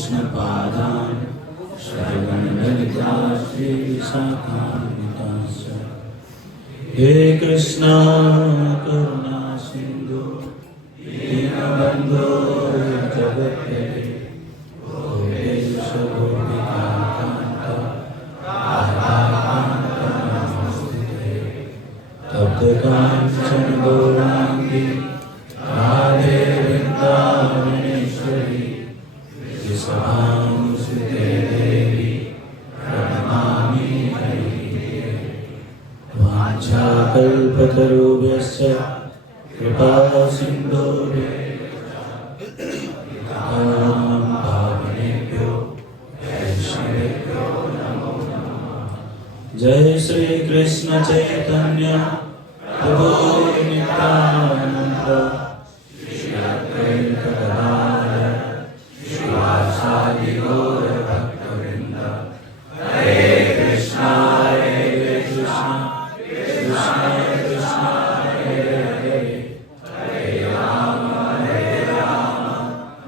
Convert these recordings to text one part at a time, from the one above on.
कृष्ण पादान शरणं ललिता श्री विशाखान्वितांश्च। हे कृष्ण करुणा सिंधु दीनबंधो जगत्पते गोपेश गोपिकान्त राधाकान्त नमोस्तुते। तप्त कांचन गौरांगी राधे वृंदावनेश्वरी विश्वांसुते देवी प्रणमामि हरिप्रिये। वाञ्छाकल्पतरुभ्यश्च कृपा सिन्धुभ्यश्च पावनेभ्यो वैष्णवेभ्यो नमो नमः। जय श्री कृष्ण चैतन्य प्रभु नित्यानंद श्री अद्वैत गदाधर श्रीवासादि गौर भक्तवृंद। हरे कृष्णा कृष्णा कृष्णा हरे हरे हरे राम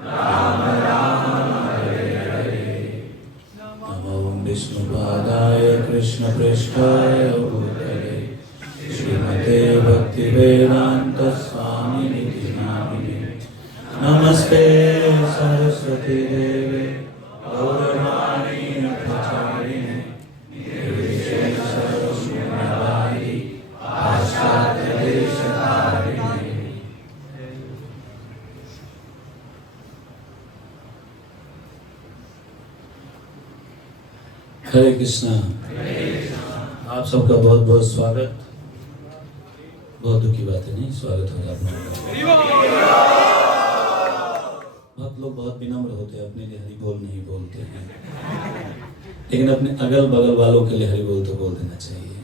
राम राम हरे हरे। नमो विष्णुपादाय कृष्ण पृष्ठाय भूतले श्रीमते भक्तिवेदांत स्वामिने नामिने। नमस्ते सरस्वती देवे गौरवाणी प्रचारिणे निर्विशेष शून्यवादी पाश्चात्य देशतारिणे। हरे कृष्णा। आप सबका बहुत बहुत स्वागत। बहुत दुखी बात है, नहीं स्वागत होगा आप लोगों का। बहुत लोग बहुत विनम्र होते हैं, अपने लिए हरि बोल नहीं बोलते हैं, लेकिन अपने अगल बगल वालों के लिए हरि बोल तो बोल देना चाहिए।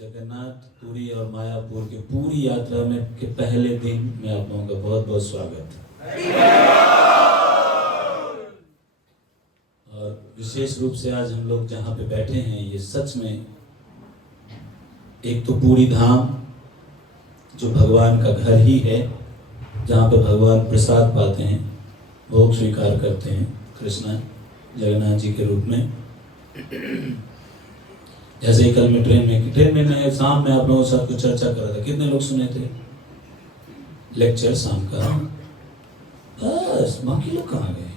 जगन्नाथ पुरी और मायापुर की पूरी यात्रा में के पहले दिन में आप लोगों का बहुत बहुत स्वागत। और विशेष रूप से आज हम लोग जहाँ पे बैठे हैं, ये सच में एक तो पूरी धाम जो भगवान का घर ही है, जहाँ पे भगवान प्रसाद पाते हैं, भोग स्वीकार करते हैं कृष्णा जगन्नाथ जी के रूप में। जैसे ही कल मैं ट्रेन में मैं शाम में आप लोगों के साथ कुछ चर्चा कर रहा था। कितने लोग सुने थे लेक्चर शाम का? बस, बाकी लोग कहाँ गए?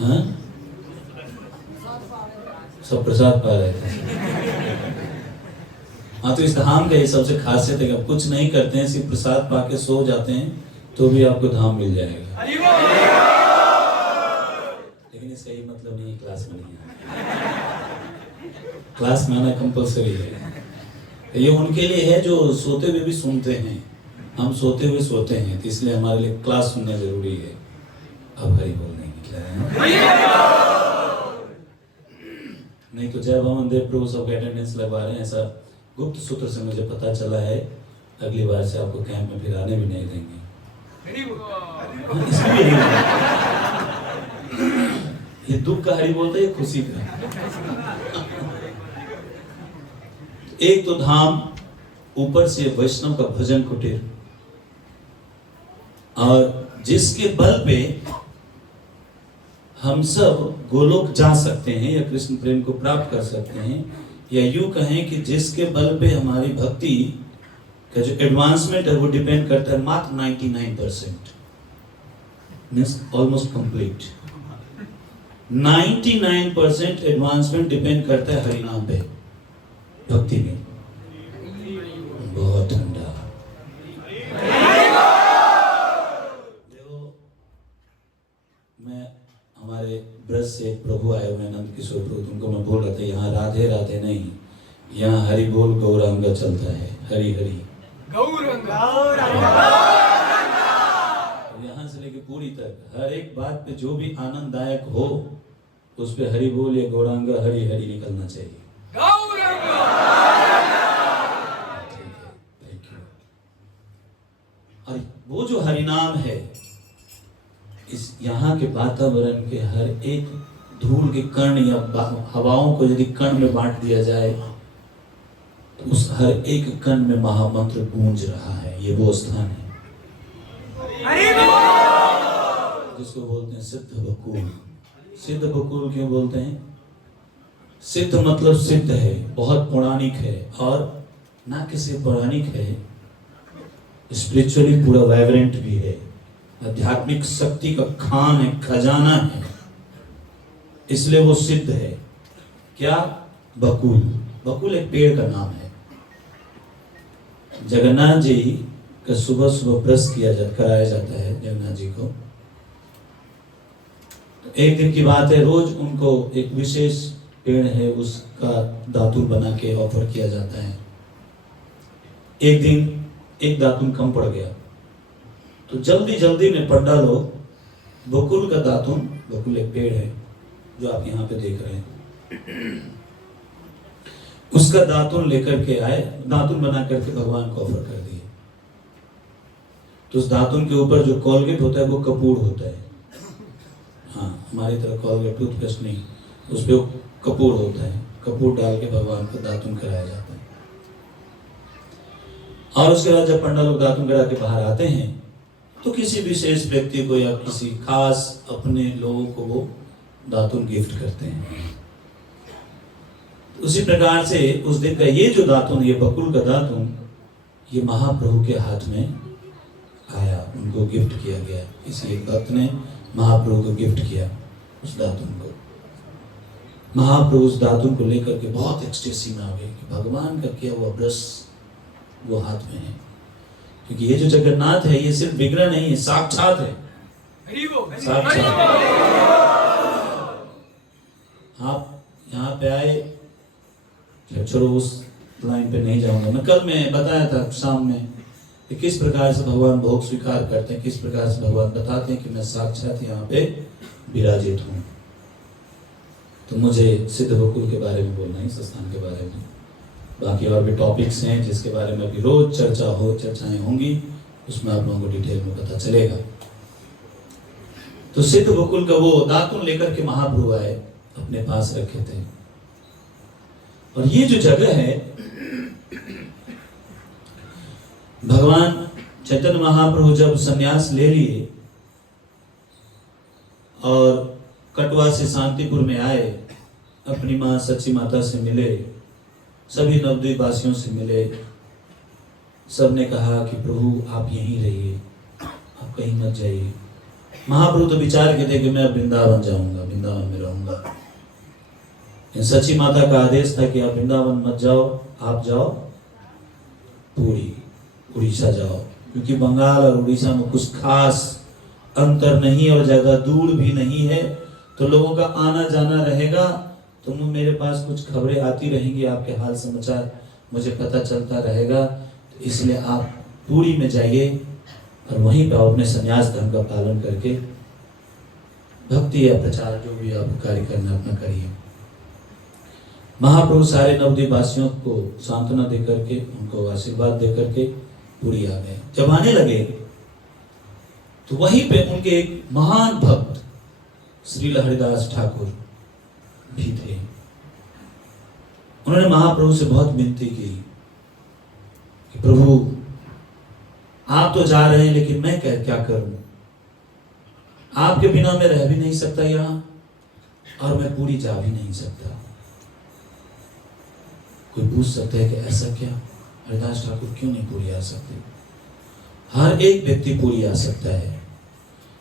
हाँ, सब प्रसाद पा रहे थे। हाँ, तो इस धाम का ये सबसे खासियत है कि आप कुछ नहीं करते हैं, सिर्फ प्रसाद पाके सो जाते हैं तो भी आपको धाम मिल जाएगा। लेकिन इसका ये मतलब नहीं क्लास में नहीं आना। क्लास में आना कंपल्सरी है। ये उनके लिए है जो सोते हुए भी सुनते हैं। हम सोते हुए सोते हैं, तो इसलिए हमारे लिए क्लास सुनना जरूरी है। अब हरि बोल नहीं निकला है, नहीं तो जय भवन देव प्रभु सब अटेंडेंस लगवा रहे हैं। ऐसा गुप्त सूत्र से मुझे पता चला है। अगली बार से आपको कैंप में फिर आने भी नहीं देंगे। ये दुख का हरि बोलता है, ये खुशी का। एक तो धाम, ऊपर से वैष्णव का भजन कुटीर, और जिसके बल पे हम सब गोलोक जा सकते हैं या कृष्ण प्रेम को प्राप्त कर सकते हैं, या यूं कहें कि जिसके बल पे हमारी भक्ति का जो एडवांसमेंट है वो डिपेंड करता है मात्र 99%, means almost complete. 99% advancement depend करता है हरिनाम पे, भक्ति में। बहुत ठंडा। देखो, मैं हमारे ब्रज से प्रभु आए हुए नंद किशोर प्रभु, तुमको मैं बोल रहा था यहाँ राधे राधे नहीं, यहाँ हरि बोल गौरांग चलता है। हरि हरि गौरांग। यहाँ से लेके पूरी तक हर एक बात पे जो भी आनंददायक हो उस पे हरि बोल या गौरांग हरि हरि निकलना चाहिए। और वो जो हरिनाम है, इस यहाँ के वातावरण के हर एक धूल के कण या हवाओं को यदि कण में बांट दिया जाए तो उस हर एक कण में महामंत्र गूंज रहा है। ये वो स्थान है। जिसको बोलते हैं सिद्ध बकुल। सिद्ध बकुल क्यों बोलते हैं? सिद्ध मतलब सिद्ध है, बहुत पौराणिक है, और ना किसी पौराणिक है, स्पिरिचुअली पूरा वाइब्रेंट भी है, आध्यात्मिक शक्ति का खान है, खजाना है, इसलिए वो सिद्ध है। क्या? बकुल। बकुल एक पेड़ का नाम है। जगन्नाथ जी का सुबह सुबह ब्रश कराया जाता है जगन्नाथ जी को। तो एक दिन की बात है, रोज उनको एक विशेष पेड़ है उसका दातुन बना के ऑफर किया जाता है। एक दिन एक दातुन कम पड़ गया, तो जल्दी जल्दी में पंडा लोग बकुल का दातुन, बकुल एक पेड़ है जो आप यहाँ पे देख रहे हैं, उसका दातुन लेकर के आए, दातुन बना करके भगवान को ऑफर कर दिए। तो उस दातुन के ऊपर जो कोलगेट होता है वो कपूर होता है। हाँ, हमारी तरह कोलगेट टूथपेस्ट नहीं, उस पर कपूर होता है। कपूर डाल के भगवान को दातुन कराया जाता है। और उसके बाद जब पंडा लोग दातुन करा के बाहर आते हैं तो किसी विशेष व्यक्ति को या किसी खास अपने लोगों को वो दातुन गिफ्ट करते हैं। उसी प्रकार से उस दिन का ये जो दातुन, ये बकुल का दातुन, ये महाप्रभु के हाथ में आया, उनको गिफ्ट किया गया। किसी एक भक्त ने महाप्रभु को गिफ्ट किया उस दातुन को। महाप्रभु उस दातुन को लेकर के बहुत एक्सटेसी में आ गए कि भगवान का किया हुआ ब्रश वो हाथ में है, क्योंकि ये जो जगन्नाथ है ये सिर्फ विग्रह नहीं है, साक्षात है, साक्षात। आप यहाँ पे आए, चलो उस लाइन पे नहीं जाऊंगा मैं। कल मैं बताया था शाम में कि किस प्रकार से भगवान भोग स्वीकार करते हैं, किस प्रकार से भगवान बताते हैं कि मैं साक्षात यहाँ पे विराजित हूँ। तो मुझे सिद्ध बकुल के बारे में बोलना है, इस स्थान के बारे में। बाकी और भी टॉपिक्स हैं जिसके बारे में अभी रोज चर्चाएं होंगी, उसमें आप लोगों को डिटेल में पता चलेगा। तो सिद्ध बकुल का वो दातुन लेकर के महाप्रभु आए, अपने पास रखे थे। और ये जो जगह है, भगवान चैतन्य महाप्रभु जब संन्यास ले लिए और कटवा से शांतिपुर में आए, अपनी माँ सच्ची माता से मिले, सभी नवद्वीप वासियों से मिले। सबने कहा कि प्रभु आप यहीं रहिए, आप कहीं मत जाइए। महाप्रभु तो विचार के थे कि मैं वृंदावन जाऊंगा, वृंदावन में रहूंगा। सच्ची माता का आदेश था कि आप वृंदावन मत जाओ, आप जाओ पुरी, उड़ीसा जाओ, क्योंकि बंगाल और उड़ीसा में कुछ खास अंतर नहीं और ज्यादा दूर भी नहीं है, तो लोगों का आना जाना रहेगा। तो मेरे पास कुछ खबरें आती रहेंगी, आपके हाल समाचार मुझे पता चलता रहेगा। तो इसलिए आप पुरी में जाइए और वहीं पर अपने संन्यास धर्म का पालन करके भक्ति या प्रचार जो भी आप कार्य करना अपना करिए। महाप्रभु सारे नवद्वीप वासियों को सांत्वना देकर के, उनको आशीर्वाद देकर के पुरी आ गए। जब आने लगे तो वहीं पे उनके एक महान भक्त श्रील हरिदास ठाकुर भी थे। उन्होंने महाप्रभु से बहुत विनती की कि प्रभु आप तो जा रहे हैं, लेकिन मैं क्या करूं? आपके बिना मैं रह भी नहीं सकता यहाँ, और मैं पूरी जा भी नहीं सकता। कोई पूछ सकता है कि ऐसा क्या, हरिदास ठाकुर क्यों नहीं पूरी आ सकते? हर एक व्यक्ति पूरी आ सकता है,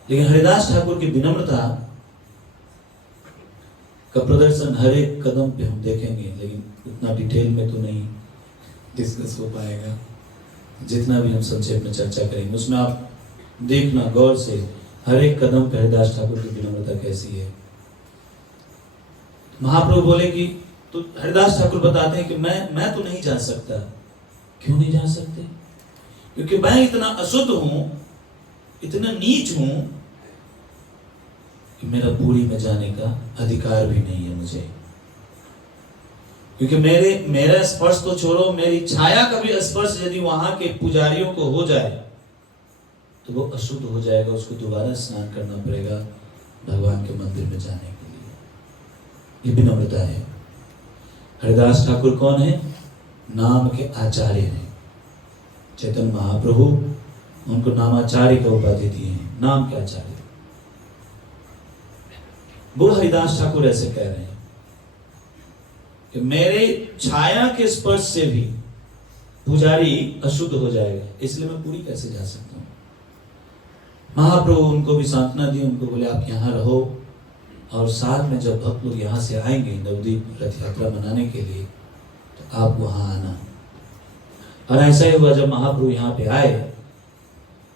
लेकिन हरिदास ठाकुर की विनम्रता का प्रदर्शन हर एक कदम पे हम देखेंगे, लेकिन उतना डिटेल में तो नहीं डिस्कस हो पाएगा। जितना भी हम संक्षेप में चर्चा करेंगे उसमें आप देखना गौर से, हर एक कदम पे हरिदास ठाकुर की विनम्रता कैसी है। महाप्रभु बोले कि तो हरिदास ठाकुर बताते हैं कि मैं तो नहीं जा सकता। क्यों नहीं जा सकते? क्योंकि मैं इतना अशुद्ध हूं, इतना नीच हूं कि मेरा पूरी में जाने का अधिकार भी नहीं है मुझे। क्योंकि मेरा स्पर्श तो छोड़ो, मेरी छाया का भी स्पर्श यदि वहां के पुजारियों को हो जाए तो वो अशुद्ध हो जाएगा, उसको दोबारा स्नान करना पड़ेगा भगवान के मंदिर में जाने के लिए। ये विनम्रता है। हरिदास ठाकुर कौन है? नाम के आचार्य हैं। चैतन्य महाप्रभु उनको नामाचार्य का उपाधि दिए हैं। नाम क्या आचार्य? वो हरिदास ठाकुर ऐसे कह रहे हैं कि मेरे छाया के स्पर्श से भी पुजारी अशुद्ध हो जाएगा, इसलिए मैं पूरी कैसे जा सकता हूं। महाप्रभु उनको भी सांत्वना दी, उनको बोले आप यहाँ रहो, और साथ में जब भक्त लोग यहाँ से आएंगे नवद्वीप रथ यात्रा मनाने के लिए, तो आप वहां आना। और ऐसा ही हुआ, जब महाप्रभु यहाँ पे आए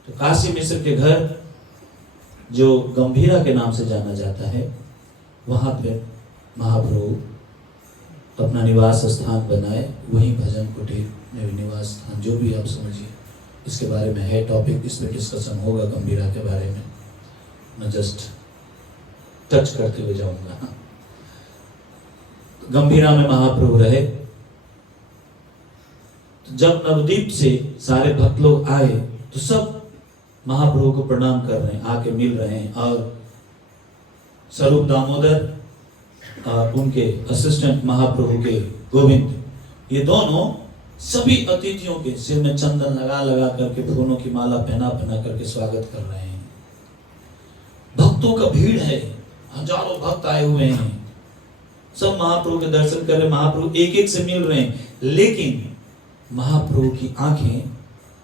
तो काशी मिश्र के घर, जो गंभीरा के नाम से जाना जाता है, वहां पे महाप्रभु अपना निवास स्थान बनाए। वहीं भजन कुटीर में भी निवास स्थान, जो भी आप समझिए, इसके बारे में है टॉपिक, इस पर डिस्कशन होगा गंभीरा के बारे में, मैं जस्ट टच करते हुए जाऊंगा। गंभीरा में महाप्रभु रहे। जब नवद्वीप से सारे भक्त लोग आए तो सब महाप्रभु को प्रणाम कर रहे हैं, आके मिल रहे हैं। और स्वरूप दामोदर और उनके असिस्टेंट महाप्रभु के गोविंद, ये दोनों सभी अतिथियों के सिर में चंदन लगा लगा करके, फूलों की माला पहना पहना करके स्वागत कर रहे हैं। भक्तों का भीड़ है, हजारों भक्त आए हुए हैं, सब महाप्रभु के दर्शन कर रहे। महाप्रभु एक एक से मिल रहे हैं, लेकिन महाप्रभु की आंखें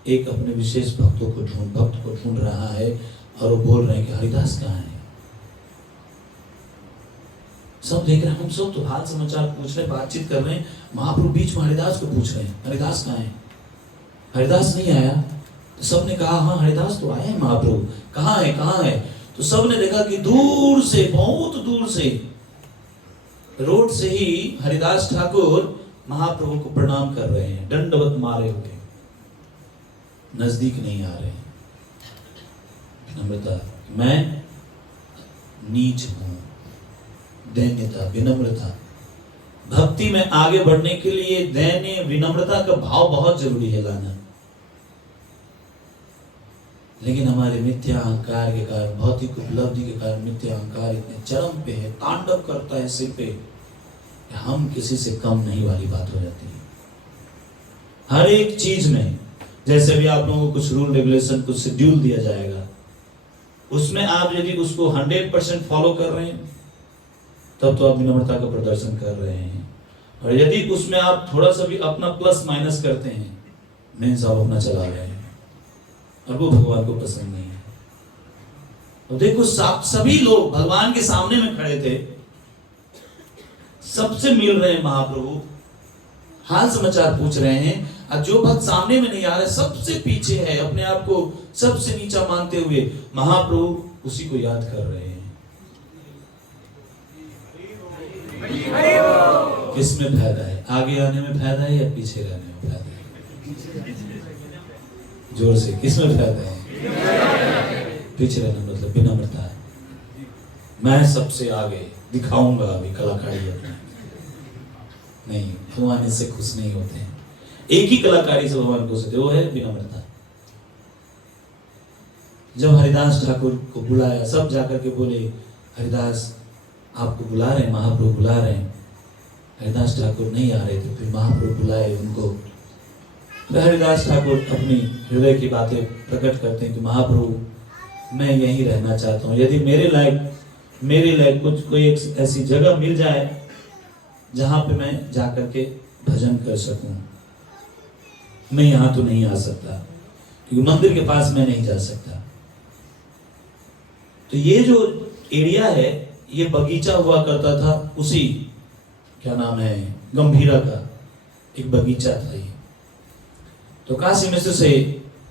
एक अपने विशेष भक्त को ढूंढ रहा है, और वो बोल रहे हैं कि हरिदास कहाँ है। सब देख रहे हैं, हम सब तो हाल समाचार पूछ रहे, बातचीत कर रहे हैं, महाप्रभु बीच में हरिदास को पूछ रहे हैं, हरिदास कहाँ है? हरिदास नहीं आया। तो सबने कहा हाँ हरिदास तो आए हैं महाप्रभु, कहाँ है कहाँ है? तो सबने देखा कि दूर से, बहुत दूर से, रोड से ही हरिदास ठाकुर महाप्रभु को प्रणाम कर रहे हैं, दंडवत मारे हुए, नजदीक नहीं आ रहे हैं। विनम्रता, मैं नीच हूं, दैन्यता, विनम्रता। भक्ति में आगे बढ़ने के लिए दैन्य, विनम्रता का भाव बहुत जरूरी है लाना। लेकिन हमारे मिथ्या अहंकार के कारण, भौतिक उपलब्धि के कारण मिथ्या अहंकार इतने चरम पे है, तांडव करता है सिर पे, हम किसी से कम नहीं वाली बात हो जाती है। हर एक चीज में, जैसे भी आप लोगों को कुछ रूल रेगुलेशन, कुछ शेड्यूल दिया जाएगा, उसमें आप यदि उसको 100% फॉलो कर रहे हैं, तब तो आप विनम्रता का प्रदर्शन कर रहे हैं। और यदि उसमें आप थोड़ा सा भी अपना प्लस माइनस करते हैं, मीन्स आप अपना चला रहे हैं, और वो भगवान को पसंद नहीं है। और देखो सभी लोग भगवान के सामने में खड़े थे, सबसे मिल रहे हैं महाप्रभु, हाल समाचार पूछ रहे हैं, और जो भक्त सामने में नहीं आ रहे, सबसे पीछे है, अपने आप को सबसे नीचा मानते हुए महाप्रभु उसी को याद कर रहे हैं। किसमें फायदा है? आगे आने में फायदा है या पीछे रहने में फायदा है? जोर से, किसमें फायदा है? पीछे रहना मतलब विनम्रता है। मैं सबसे आगे दिखाऊंगा अभी कलाकारी अपनी, नहीं, भगवान इससे खुश नहीं होते हैं। एक ही कलाकारी से भगवान खुश होते, वो है विनम्रता। जब हरिदास ठाकुर को बुलाया, सब जाकर के बोले हरिदास आपको बुला रहे हैं, महाप्रभु बुला रहे हैं। हरिदास ठाकुर नहीं आ रहे थे, फिर महाप्रभु बुलाए उनको। फिर हरिदास ठाकुर अपनी हृदय की बातें प्रकट करते हैं कि महाप्रभु मैं यहीं रहना चाहता हूँ, यदि मेरे लायक कुछ कोई एक ऐसी जगह मिल जाए जहां पे मैं जाकर के भजन कर सकूं। मैं यहां तो नहीं आ सकता, क्योंकि मंदिर के पास मैं नहीं जा सकता। तो ये जो एरिया है, ये बगीचा हुआ करता था, उसी क्या नाम है, गंभीरा का एक बगीचा था ये। तो काशी मिश्र से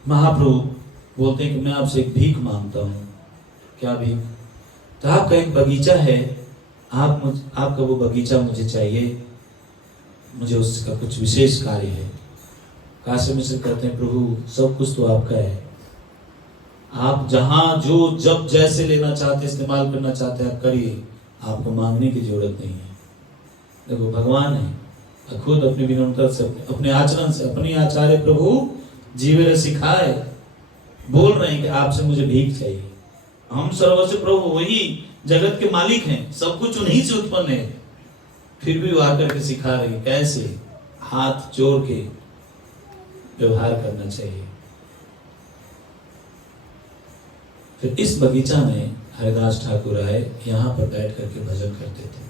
महाप्रभु बोलते हैं कि मैं आपसे एक भीख मांगता हूँ। क्या भीख? तो आपका एक बगीचा है, आपका वो बगीचा मुझे चाहिए, मुझे उसका कुछ विशेष कार्य है। काशी मिश्र कहते हैं प्रभु सब कुछ तो आपका है, आप जहां जो जब जैसे लेना चाहते, इस्तेमाल करना चाहते हैं आप करिए, आपको मांगने की जरूरत नहीं है। देखो भगवान है, खुद अपनी विनम्रता से, अपने आचरण से, अपनी आचार्य प्रभु जीवन सिखाए, बोल रहे हैं कि आपसे मुझे भीख चाहिए। हम सर्वस्व प्रभु, वही जगत के मालिक हैं, सब कुछ उन्हीं से उत्पन्न है, फिर भी वो आकर के सिखा रहे हैं कैसे हाथ जोड़ के व्यवहार करना चाहिए। फिर इस बगीचा में हरिदास ठाकुर आए, यहाँ पर बैठ करके भजन करते थे।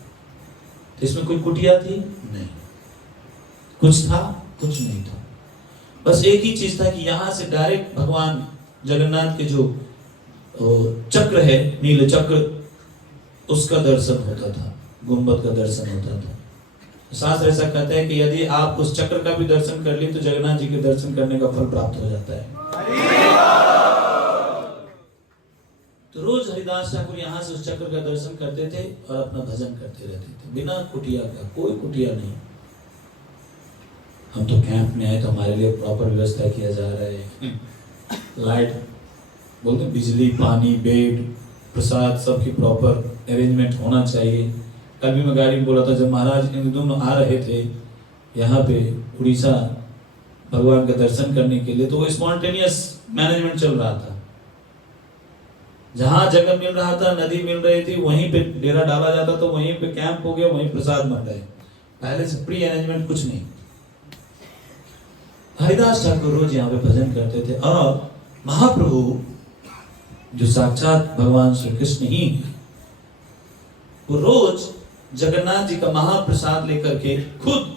तो इसमें कोई कुटिया थी नहीं, कुछ था कुछ नहीं था, बस एक ही चीज था कि यहाँ से डायरेक्ट भगवान जगन्नाथ के जो चक्र है, नील चक्र, उसका दर्शन होता था, गुंबद का दर्शन होता था। शास्त्र ऐसा कहता है कि यदि आप उस चक्र का भी दर्शन कर लिए तो जगन्नाथ जी के दर्शन करने का फल प्राप्त हो जाता है। तो रोज हरिदास ठाकुर यहाँ से उस चक्र का दर्शन करते थे और अपना भजन करते रहते थे, बिना कुटिया का, कोई कुटिया नहीं। हम तो कैंप में आए तो हमारे लिए प्रॉपर व्यवस्था किया जा रहा है, लाइट बोलते, बिजली, पानी, बेड, प्रसाद, सबकी प्रॉपर अरेंजमेंट होना चाहिए। कल भी मैं गाड़ी में बोला था, जब महाराज इन दोनों आ रहे थे यहाँ पे उड़ीसा भगवान का दर्शन करने के लिए, तो वो स्पॉन्टेनियस मैनेजमेंट चल रहा था। जहाँ जगह मिल रहा था, नदी मिल रही थी, वहीं पे डेरा डाला जाता, तो वहीं पे कैंप हो गया, वहीं प्रसाद बन रहे। पहले से प्री अरेंजमेंट कुछ नहीं। हरिदास ठाकुर रोज यहाँ पे भजन करते थे और महाप्रभु जो साक्षात भगवान श्री कृष्ण ही है, वो रोज जगन्नाथ जी का महाप्रसाद लेकर के खुद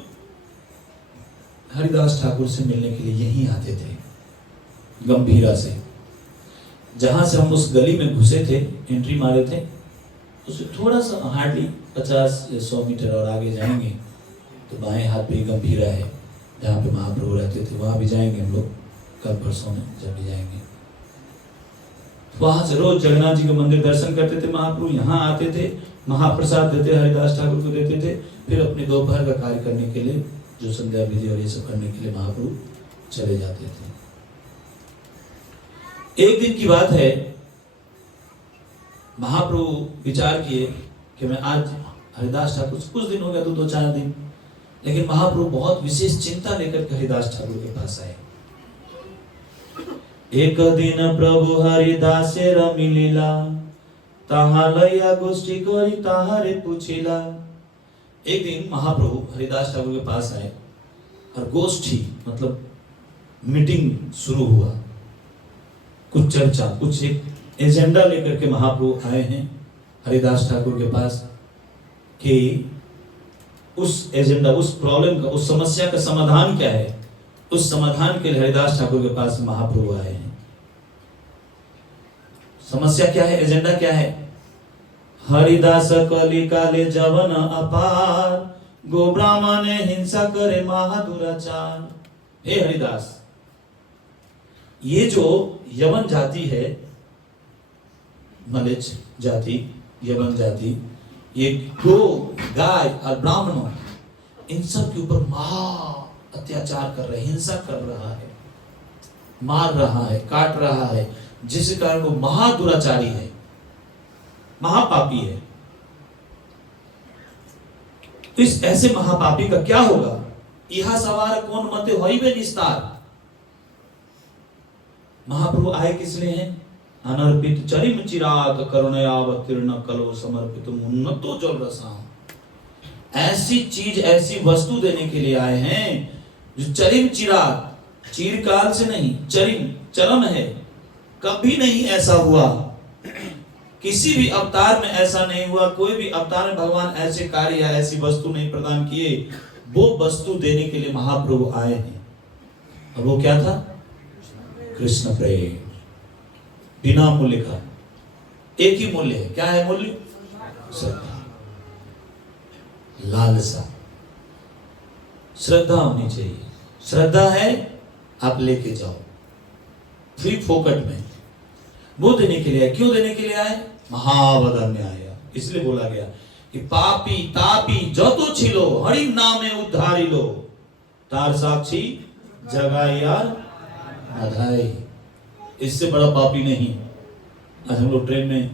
हरिदास ठाकुर से मिलने के लिए यहीं आते थे, गंभीरा से। जहां से हम उस गली में घुसे थे, एंट्री मारे थे, उससे थोड़ा सा हार्डली 50 या 100 मीटर और आगे जाएंगे तो बाएं हाथ पे गंभीरा है, जहाँ पे महाप्रभु रहते थे। वहां भी जाएंगे हम लोग कल परसों में, जब भी जाएंगे। वहां से रोज जगन्नाथ जी के मंदिर दर्शन करते थे महाप्रभु, यहाँ आते थे, महाप्रसाद देते हरिदास ठाकुर को देते थे, फिर अपने दोपहर का कार्य करने के लिए, जो संध्या विधि और ये सब करने के लिए महाप्रभु चले जाते थे। एक दिन की बात है, महाप्रभु विचार किए कि मैं आज हरिदास ठाकुर से, कुछ दिन हो गया, 2-4 दिन, लेकिन महाप्रभु बहुत विशेष चिंता लेकर हरिदास ठाकुर के पास आए। एक दिन प्रभु हरिदास मिलिला, ताहा लैया गोष्ठी करी ताहारे पूछिला। एक दिन महाप्रभु हरिदास ठाकुर के पास आए और गोष्ठी मतलब मीटिंग शुरू हुआ, कुछ चर्चा, कुछ एक एजेंडा लेकर के महाप्रभु आए हैं हरिदास ठाकुर के पास कि उस एजेंडा, उस प्रॉब्लम का, उस समस्या का समाधान क्या है, उस समाधान के लिए हरिदास ठाकुर के पास महाप्रभु आए हैं। समस्या क्या है, एजेंडा क्या है? हरिदास कलिकाले जवन अपार, गो ब्राह्मण हिंसा करे महादुराचार। हे हरिदास, ये जो यवन जाति है, मलेच्छ जाति, यवन जाति, ये गो, गाय और ब्राह्मणों, इन सब के ऊपर महा अत्याचार कर रहे, हिंसा कर रहा है, मार रहा है, काट रहा है, जिस कारण वो महादुराचारी है, महापापी है। तो इस ऐसे महापापी का क्या होगा? यह सवार कौन मते होइबे निस्तार। महाप्रभु आए किस लिए हैं? अनर्पित चरिम चिराग करुणयावतीर्ण कलो समर्पित उन्नतो जल रसाम। ऐसी चीज, ऐसी वस्तु देने के लिए आए हैं जो चरिम चिराग, चिरकाल से नहीं, चरिम चरम है, कभी नहीं ऐसा हुआ, किसी भी अवतार में ऐसा नहीं हुआ, कोई भी अवतार में भगवान ऐसे कार्य या ऐसी वस्तु नहीं प्रदान किए। वो वस्तु देने के लिए महाप्रभु आए हैं। और वो क्या था? कृष्ण प्रेम, बिना मूल्य का। एक ही मूल्य है, क्या है मूल्य? श्रद्धा, लालसा, श्रद्धा होनी चाहिए। श्रद्धा है, आप लेके जाओ फ्री फोकट में। वो देने के लिए आए। क्यों देने के लिए आए? महावदन्य आया, इसलिए बोला गया कि पापी तापी जो तो छिलो हरि नामे उद्धारी लो, तार साक्षी जगाया अधाई। इससे बड़ा पापी नहीं। आज हम लोग ट्रेन में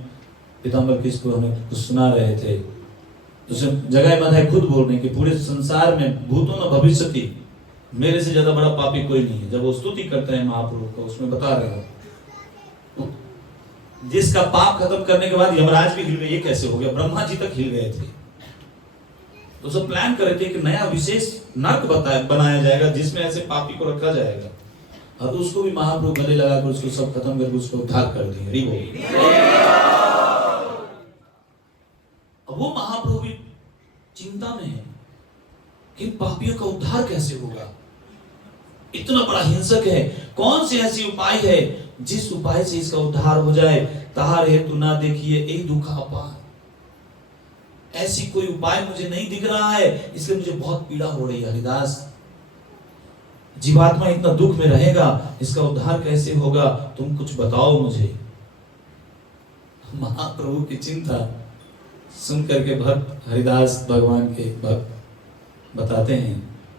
पीताम्बर किसको हमें कुछ सुना रहे थे, तो जगाए बधाई खुद बोल रहे कि पूरे संसार में भूतों न भविष्य थी, मेरे से ज्यादा बड़ा पापी कोई नहीं है। जब वो स्तुति करते हैं महाप्रभु को, उसमें बता रहे हो जिसका पाप खत्म करने के बाद यमराज भी हिल गए। ये कैसे हो गया? ब्रह्मा जी तक हिल गए थे। तो सब प्लान कर रहे थे कि नया विशेष नर्क बनाया जाएगा जिसमें ऐसे पापी को रखा जाएगा। और उसको भी महाप्रभु गले लगाकर उसको सब खत्म करके उसको उद्धार कर दिए। हरि बोल। अब वो महाप्रभु भी चिंता में है कि पापियों का उद्धार कैसे होगा, इतना बड़ा हिंसक है, कौन सी ऐसी उपाय है जिस उपाय से इसका उद्धार हो जाए। तार हेतु ना देखिए ए दुख अपार, ऐसी कोई उपाय मुझे नहीं दिख रहा है, इसलिए मुझे बहुत पीड़ा हो रही है। हरिदास, जीवात्मा इतना दुख में रहेगा, इसका उद्धार कैसे होगा, तुम कुछ बताओ मुझे। महाप्रभु की चिंता सुन करके भक्त हरिदास भगवान के भक्त बताते हैं,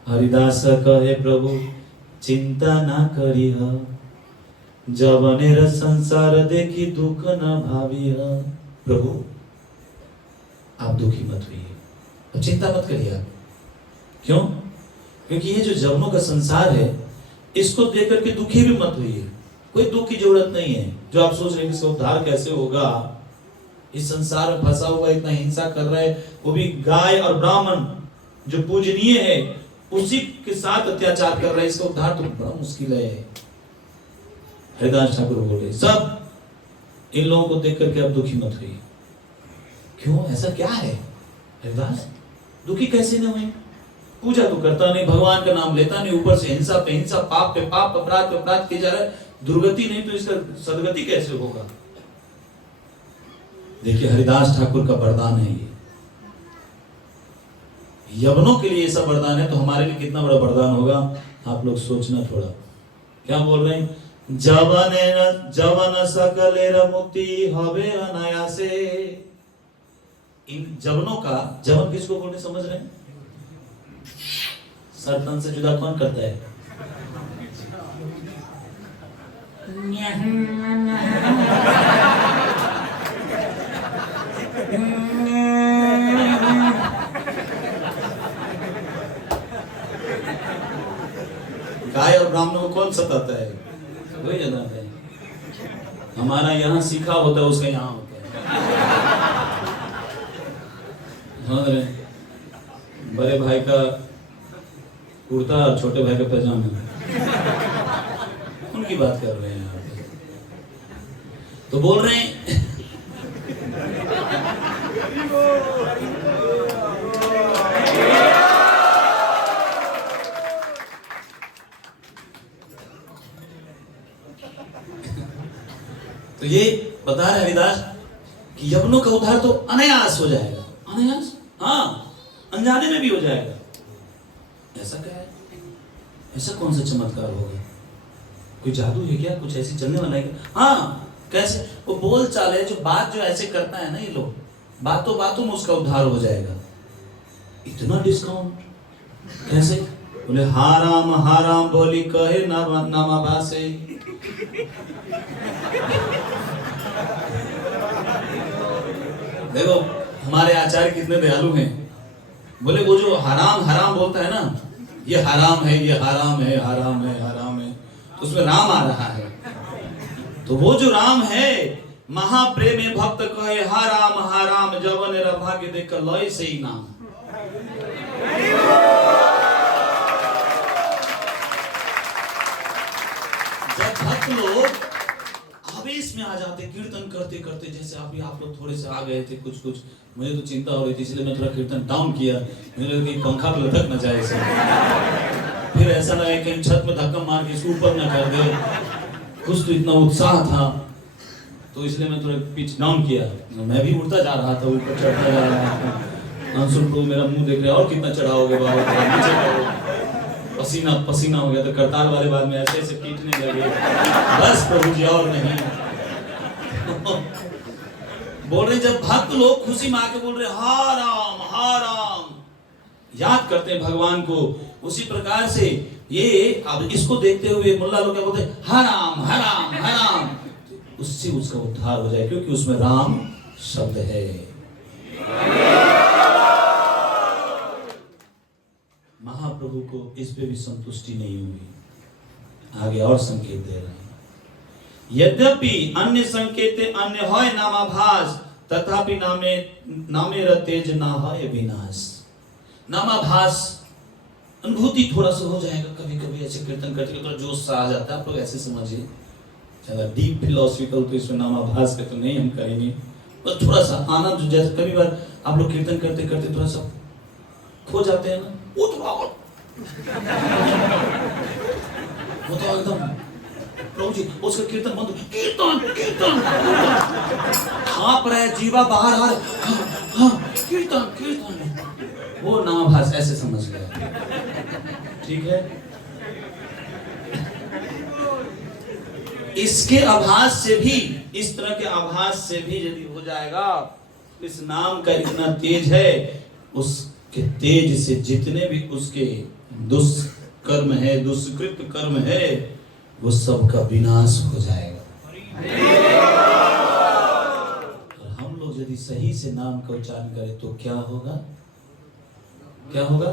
हरिदास कहे प्रभु चिंता ना करिह, जवनेर संसार देखी दुख न भाविह। प्रभु आप दुखी मत होइए, अब चिंता मत करिए आप। क्यों? क्योंकि ये जो जवनों का संसार है, इसको देख करके दुखी भी मत होइए, कोई दुख की जरूरत नहीं है। जो आप सोच रहे हैं कि इसका उद्धार कैसे होगा, इस संसार में फंसा हुआ इतना हिंसा कर रहा है, वो भी गाय और ब्राह्मण जो पूजनीय है उसी के साथ अत्याचार कर रहा है, इसका उद्धार तो बड़ा मुश्किल है। हरिदास ठाकुर बोले सब इन लोगों को देख करके अब दुखी मत हुई। क्यों, ऐसा क्या है हरिदास, दुखी कैसे न हुए? पूजा तो करता नहीं, भगवान का नाम लेता नहीं, ऊपर से हिंसा पे हिंसा, पाप पे पाप, अपराध पे अपराध किया जा रहा है, दुर्गति नहीं तो इसका सदगति कैसे होगा? देखिए हरिदास ठाकुर का वरदान है ये, यवनों के लिए ऐसा वरदान है, तो हमारे लिए कितना बड़ा वरदान होगा आप लोग सोचना थोड़ा। क्या बोल रहे हैं? जवन सकलेर मुक्ति हवे अनायासे। इन जवनों का, जवन किसको बोलने समझ रहे हैं? सर तन से जुदा कौन करता है? गाय और ब्राह्मणों को कौन सताता है? वही जताता है। हमारा यहाँ सीखा होता है, उसका यहाँ होता है। बड़े भाई का कुर्ता और छोटे भाई का पैजामा, उनकी बात कर रहे हैं यहाँ पे। तो बोल रहे हैं तो ये बता रहे हरिदास कि यवनों का उद्धार तो अनायास हो जाएगा। अनायास? हाँ, अनजाने में भी हो जाएगा। ऐसा क्या है? ऐसा कौन सा चमत्कार होगा? कोई जादू है क्या? कुछ ऐसी चलने वाला है क्या? हाँ, कैसे? वो बोल चाल है, जो बात जो ऐसे करता है ना ये लोग, बातों बातों में उसका उद्धार हो जाएगा। इतना डिस्काउंट कैसे? बोले हाराम बोली कहे नामा भाषे। देखो हमारे आचार्य कितने दयालु हैं। बोले वो जो हराम बोलता है ना, ये हराम है, ये हराम है, हराम है, हराम है, तो उसमें राम आ रहा है। तो वो जो राम है, महाप्रेम भक्त कहे हराम जवन भाग्य देख लय से ही नाम। जब भक्त लोग आवेश में आ जाते कीर्तन करते करते, जैसे आप लोग थोड़े से आ गए थे, कुछ मुझे तो चिंता हो रही थी, इसलिए मैं थोड़ा कीर्तन डाउन किया। मुझे लगा कि पंखा पे लटक ना जाए इसे, फिर ऐसा लगा कहीं छत में धक्का मार के इसको ऊपर ना कर दे। कुछ तो इतना उत्साह था, तो इसलिए मैं थोड़ा पिच डाउन किया। मैं भी उड़ता जा रहा था, ऊपर चढ़ता जा रहा था। अंशुल प्रभु मेरा मुंह देख रहे, और कितना चढ़ाओगे बाबा, पसीना हो गया। तो करताल वाले बाद में ऐसे पीटने लगे, बस प्रभु जी और नहीं। बोल रहे जब भक्त लोग खुशी में आके बोल रहे हाराम याद करते हैं भगवान को, उसी प्रकार से ये अब इसको देखते हुए मुल्ला लोग क्या बोलते हैं? हराम, उससे उसका उद्धार हो जाए, क्योंकि उसमें राम शब्द है। महाप्रभु को इस पे भी संतुष्टि नहीं हुई, आगे और संकेत दे रहे हैं। यद्यपि अन्य संकेते अन्य होय नामाभास, तथापि नामे तेज ना होय विनाश। नामाभास अनुभूति थोड़ा सा हो जाएगा। कभी कभी ऐसे कीर्तन करते थोड़ा जोश सा आ जाता है। आप लोग ऐसे समझिए, ज़्यादा डीप फिलोसफिकल तो इसमें नामाभास का तो नहीं हम करेंगे, बस थोड़ा सा आनंद। जैसे कभी बार आप लोग कीर्तन करते करते थोड़ा सा खो जाते हैं ना, वो तो एकदम प्रभु जी उसका कीर्तन बंद, कीर्तन कीर्तन हाँप रहे, जीवा बाहर आ रहे, हाँ हाँ कीर्तन कीर्तन, वो नामाभास ऐसे समझ गया। ठीक है, इसके आभास से भी, इस तरह के आभास से भी यदि हो जाएगा, इस नाम का इतना तेज है, उसके तेज से जितने भी उसके दुष्कर्म है, दुष्कृत कर्म है, वो सब का विनाश हो जाएगा। और हम लोग यदि सही से नाम का उच्चारण करें तो क्या होगा, क्या होगा?